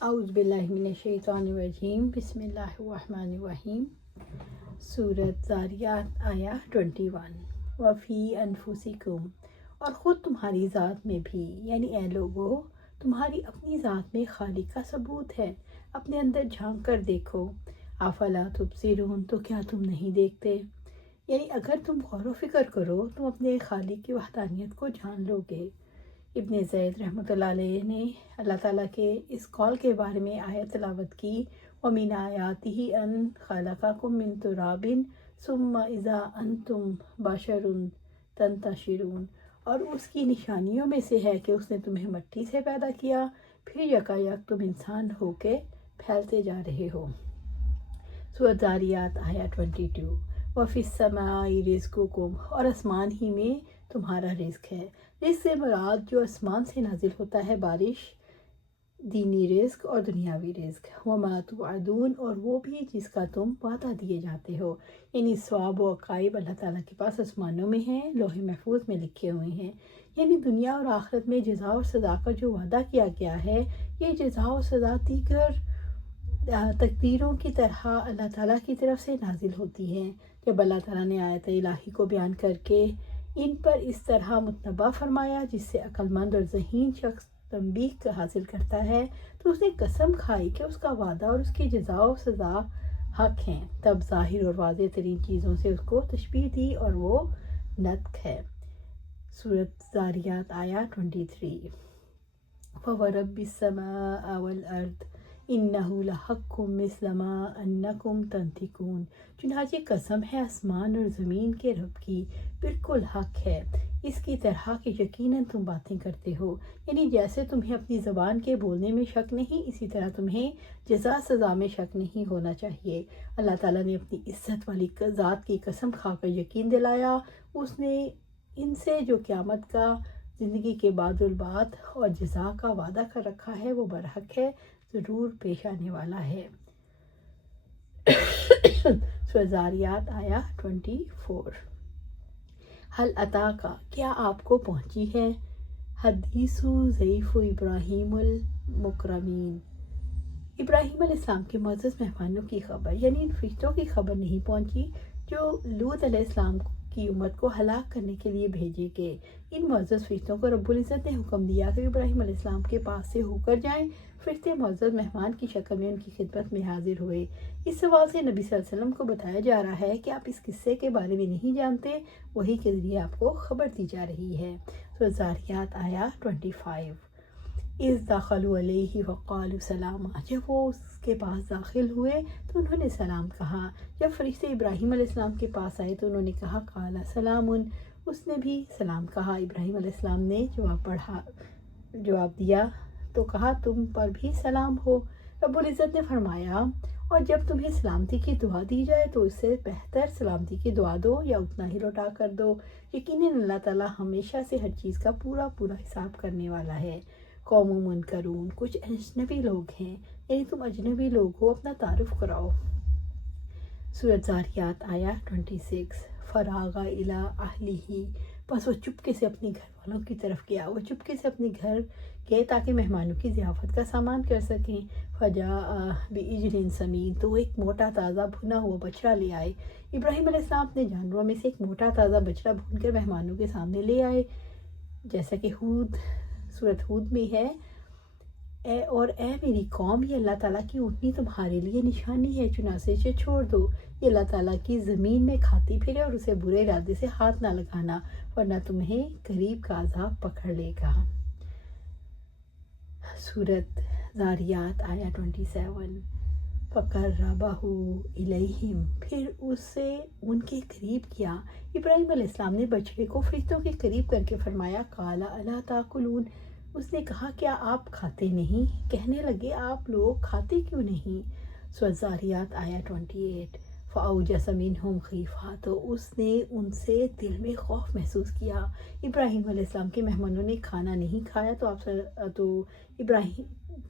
اعوذ باللہ من الشیطان الرجیم، بسم اللہ الرحمن الرحیم۔ سورۃ ذاریات آیا 21۔ وفی انفسکم، اور خود تمہاری ذات میں بھی، یعنی اے لوگو تمہاری اپنی ذات میں خالق کا ثبوت ہے، اپنے اندر جھانک کر دیکھو۔ افلا تبصرون، تو کیا تم نہیں دیکھتے؟ یعنی اگر تم غور و فکر کرو تم اپنے خالق کی وحدانیت کو جان لو گے۔ ابن زید رحمۃ اللہ علیہ نے اللہ تعالیٰ کے اس قول کے بارے میں آیت تلاوت کی، وَمِنْ آیَاتِهِ أَنْ خَلَقَكُم مِّن تُرَابٍ ثُمَّ إِذَا أَنْتُمْ بَشَرٌ تَنْتَشِرُونَ، اور اس کی نشانیوں میں سے ہے کہ اس نے تمہیں مٹی سے پیدا کیا، پھر یکایک تم انسان ہو کے پھیلتے جا رہے ہو۔ سورۃ ذاریات آیا 22۔ وَفِي السَّمَاءِ رِزْقُكُمْ، اور آسمان ہی میں تمہارا رزق ہے۔ رزق سے مراد جو آسمان سے نازل ہوتا ہے، بارش، دینی رزق اور دنیاوی رزق۔ وَمَا تُوعَدُونَ، اور وہ بھی جس کا تم وعدہ دیے جاتے ہو، یعنی ثواب و عقائب اللہ تعالیٰ کے پاس آسمانوں میں ہیں، لوح محفوظ میں لکھے ہوئے ہیں۔ یعنی دنیا اور آخرت میں جزا اور سزا کا جو وعدہ کیا گیا ہے، یہ جزا اور سزا دیگر تقدیروں کی طرح اللہ تعالیٰ کی طرف سے نازل ہوتی ہیں۔ جب اللہ تعالیٰ نے آیت الہی کو بیان کر کے ان پر اس طرح متنبہ فرمایا جس سے عقل مند اور ذہین شخص تنبیہ حاصل کرتا ہے، تو اس نے قسم کھائی کہ اس کا وعدہ اور اس کی جزا و سزا حق ہیں۔ تب ظاہر اور واضح ترین چیزوں سے اس کو تشبیہ دی اور وہ نطق ہے۔ سورۃ ذاریات آیا 23۔ فَوَرَبِّ السَّمَاءِ وَالْأَرْضِ إِنَّهُ لَحَقٌّ مِثْلَ مَا أَنَّكُمْ تَنطِقُونَ، چنانچہ قسم ہے آسمان اور زمین کے رب کی، بالکل حق ہے اس کی طرح کہ یقیناً تم باتیں کرتے ہو۔ یعنی جیسے تمہیں اپنی زبان کے بولنے میں شک نہیں، اسی طرح تمہیں جزا سزا میں شک نہیں ہونا چاہیے۔ اللہ تعالیٰ نے اپنی عزت والی ذات کی قسم کھا کر یقین دلایا، اس نے ان سے جو قیامت کا، زندگی کے بعد البعث اور جزا کا وعدہ کر رکھا ہے وہ برحق ہے، ضرور پیش آنے والا ہے۔ سورۃ ذاریات آیا 24۔ حل اتاک، کیا آپ کو پہنچی ہے، حدیث ضیف ابراہیم المکرمین، ابراہیم علیہ السلام کے معزز مہمانوں کی خبر، یعنی ان فرشتوں کی خبر نہیں پہنچی جو لوط علیہ السلام کی امت کو ہلاک کرنے کے لیے بھیجے گئے۔ ان معزز فرشتوں کو رب العزت نے حکم دیا کہ ابراہیم علیہ السلام کے پاس سے ہو کر جائیں۔ فرشتے معزز مہمان کی شکل میں ان کی خدمت میں حاضر ہوئے۔ اس سوال سے نبی صلی اللہ علیہ وسلم کو بتایا جا رہا ہے کہ آپ اس قصے کے بارے میں نہیں جانتے، وحی کے ذریعے آپ کو خبر دی جا رہی ہے۔ سورۃ ذاریات آیا 25۔ اذ دخلوا علیہ وقالوا سلاما، جب وہ اس کے پاس داخل ہوئے تو انہوں نے سلام کہا۔ جب فرشتے ابراہیم علیہ السلام کے پاس آئے تو انہوں نے کہا قال سلام، اس نے بھی سلام کہا۔ ابراہیم علیہ السلام نے جواب دیا تو کہا تم پر بھی سلام ہو۔ رب العزت نے فرمایا اور جب تمہیں سلامتی کی دعا دی جائے تو اس سے بہتر سلامتی کی دعا دو یا اتنا ہی لوٹا کر دو، یقیناً اللہ تعالیٰ ہمیشہ سے ہر چیز کا پورا حساب کرنے والا ہے۔ قوم منکرون، کچھ اجنبی لوگ ہیں، یعنی تم اجنبی لوگ ہو، اپنا تعارف کراؤ۔ سورۃ ذاریات آیا 26۔ فراغ الی اہلہ، بس وہ چپکے سے اپنے گھر والوں کی طرف گیا، وہ چپکے سے اپنے گھر گئے تاکہ مہمانوں کی ضیافت کا سامان کر سکیں۔ فجاء بعجل سمین، تو وہ ایک موٹا تازہ بھنا ہوا بچڑا لے آئے۔ ابراہیم علیہ السلام اپنے جانوروں میں سے ایک موٹا تازہ بچڑا بھون کر مہمانوں کے سامنے لے آئے، جیسا کہ سورۃ ہود میں ہے، اے میری قوم، یہ اللہ تعالیٰ کی اونٹنی تمہارے لیے نشانی ہے، چنانچہ اسے چھوڑ دو، یہ اللہ تعالیٰ کی زمین میں کھاتی پھرے اور اسے برے ارادے سے ہاتھ نہ لگانا ورنہ تمہیں قریب کا عذاب پکڑ لے گا۔ سورۃ ذاریات آیا 27۔ فقربہ الیہم، پھر اسے ان کے قریب کیا۔ ابراہیم علیہ السلام نے بچڑے کو فرشتوں کے قریب کر کے فرمایا قال الا تاکلون، اس نے کہا کیا آپ کھاتے نہیں؟ کہنے لگے آپ لوگ کھاتے کیوں نہیں؟ سورۃ ذاریات آیا 28۔ فأوجس منہم خیفہ، تو اس نے ان سے دل میں خوف محسوس کیا۔ ابراہیم علیہ السلام کے مہمانوں نے کھانا نہیں کھایا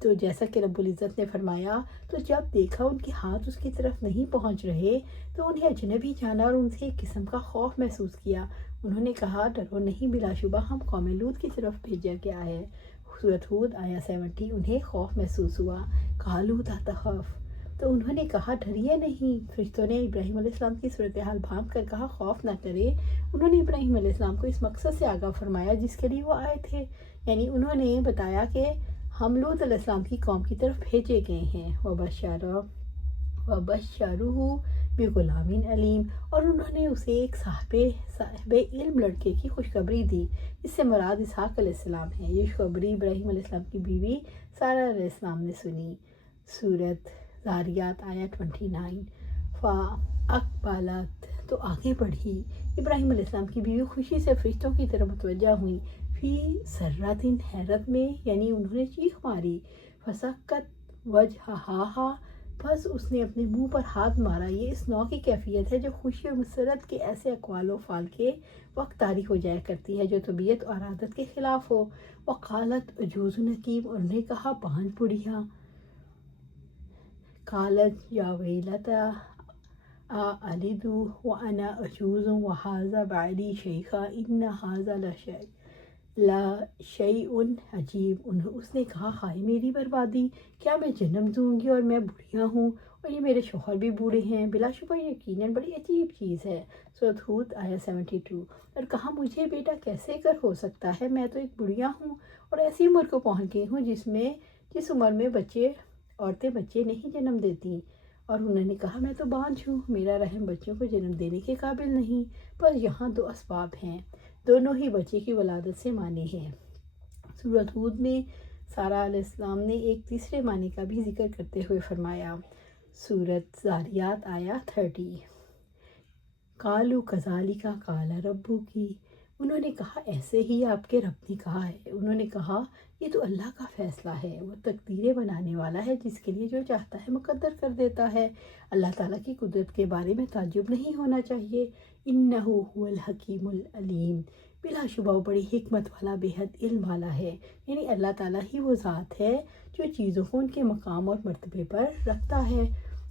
تو جیسا کہ رب العزت نے فرمایا تو جب دیکھا ان کے ہاتھ اس کی طرف نہیں پہنچ رہے تو انہیں اجنبی جانا اور ان سے ایک قسم کا خوف محسوس کیا۔ انہوں نے کہا ڈرو نہیں، بلا شبہ ہم قوم لوط کی طرف بھیجا گیا ہے۔ سورۃ ہود آیا 70۔ انہیں خوف محسوس ہوا قالوا لا تخف، تو انہوں نے کہا ڈریے نہیں۔ فرشتوں نے ابراہیم علیہ السلام کی صورتحال بھانپ کر کہا خوف نہ کرے۔ انہوں نے ابراہیم علیہ السلام کو اس مقصد سے آگاہ فرمایا جس کے لیے وہ آئے تھے، یعنی انہوں نے بتایا کہ ہم لوط علیہ السلام کی قوم کی طرف بھیجے گئے ہیں۔ وَبَشَّرُوهُ بِغُلَامٍ علیم، اور انہوں نے اسے ایک صاحب علم لڑکے کی خوشخبری دی، اس سے مراد اسحاق علیہ السلام ہے۔ یہ خوشخبری ابراہیم علیہ السلام کی بیوی سارہ علیہ السلام نے سنی۔ سورۃ ذاریات آیت 29۔ فَأَقْبَلَتْ، تو آگے بڑھی۔ ابراہیم علیہ السلام کی بیوی خوشی سے فرشتوں کی طرف متوجہ ہوئی، فی سرۃ، حیرت میں، یعنی انہوں نے چیخ ماری۔ فَسَكَّتْ وَجْهَهَا، بس اس نے اپنے منہ پر ہاتھ مارا۔ یہ اس نوع کی کیفیت ہے جو خوشی اور مسرت کے ایسے اقوال و افعال کے وقت طاری ہو جایا کرتی ہے جو طبیعت اور عادت کے خلاف ہو۔ وقالت عجوز حکیم، اور انہوں نے کہا بانجھ بڑھیا۔ قالت یا ویلتا أَأَلِدُ وَأَنَا عَجُوزٌ وَهَذَا بَعْلِي شَيْخًا إِنَّ هَذَا لَشَيْءٌ عَجِیب۔ اس نے کہا ہائے میری بربادی، کیا میں جنم دوں گی اور میں بوڑھیا ہوں اور یہ میرے شوہر بھی بوڑھے ہیں؟ بلا شبہ یقیناً بڑی عجیب چیز ہے۔ سورۃ ہود آیت 72۔ اور کہا مجھے بیٹا کیسے کر ہو سکتا ہے، میں تو ایک بوڑھیا ہوں اور ایسی عمر کو پہنچ گئی ہوں جس عمر میں عورتیں بچے نہیں جنم دیتی۔ اور انہوں نے کہا میں تو بانجھ ہوں، میرا رحم بچوں کو جنم دینے کے قابل نہیں۔ پر یہاں دو اسباب ہیں، دونوں ہی بچے کی ولادت سے مانی ہیں۔ سورۃ ہود میں سارہ علیہ السلام نے ایک تیسرے معنی کا بھی ذکر کرتے ہوئے فرمایا۔ سورۃ ذاریات آیت 30۔ قالوا کذالک قال ربک، انہوں نے کہا ایسے ہی آپ کے رب نے کہا ہے۔ انہوں نے کہا یہ تو اللہ کا فیصلہ ہے، وہ تقدیریں بنانے والا ہے، جس کے لیے جو چاہتا ہے مقدر کر دیتا ہے۔ اللہ تعالیٰ کی قدرت کے بارے میں تعجب نہیں ہونا چاہیے۔ انہ هو الحکیم العلیم، بلا شبہ وہ بڑی حکمت والا، بے حد علم والا ہے۔ یعنی اللہ تعالیٰ ہی وہ ذات ہے جو چیزوں کو ان کے مقام اور مرتبے پر رکھتا ہے۔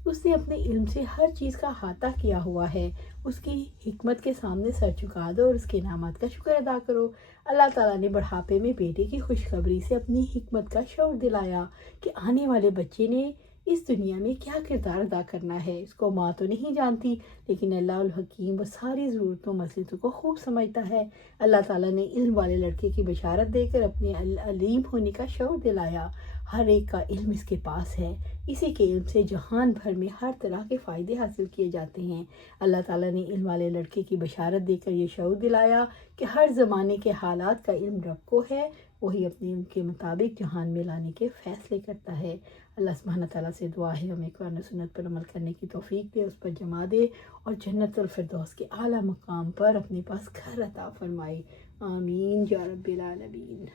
اس نے اپنے علم سے ہر چیز کا احاطہ کیا ہوا ہے۔ اس کی حکمت کے سامنے سر جھکا دو اور اس کے انعامات کا شکر ادا کرو۔ اللہ تعالیٰ نے بڑھاپے میں بیٹے کی خوشخبری سے اپنی حکمت کا شعور دلایا کہ آنے والے بچے نے اس دنیا میں کیا کردار ادا کرنا ہے۔ اس کو ماں تو نہیں جانتی، لیکن اللہ الحکیم وہ ساری ضرورتوں مسئلوں کو خوب سمجھتا ہے۔ اللہ تعالیٰ نے علم والے لڑکے کی بشارت دے کر اپنے علیم ہونے کا شعور دلایا۔ ہر ایک کا علم اس کے پاس ہے، اسی کے علم سے جہان بھر میں ہر طرح کے فائدے حاصل کیے جاتے ہیں۔ اللہ تعالیٰ نے علم والے لڑکے کی بشارت دے کر یہ شعور دلایا کہ ہر زمانے کے حالات کا علم رب کو ہے، وہی اپنے علم کے مطابق جہان میں لانے کے فیصلے کرتا ہے۔ اللہ سبحانہ تعالیٰ سے دعا ہے ہمیں قرآن و سنت پر عمل کرنے کی توفیق دے، اس پر جما دے اور جنت الفردوس کے اعلیٰ مقام پر اپنے پاس گھر عطا فرمائے۔ آمین یا رب العالمین۔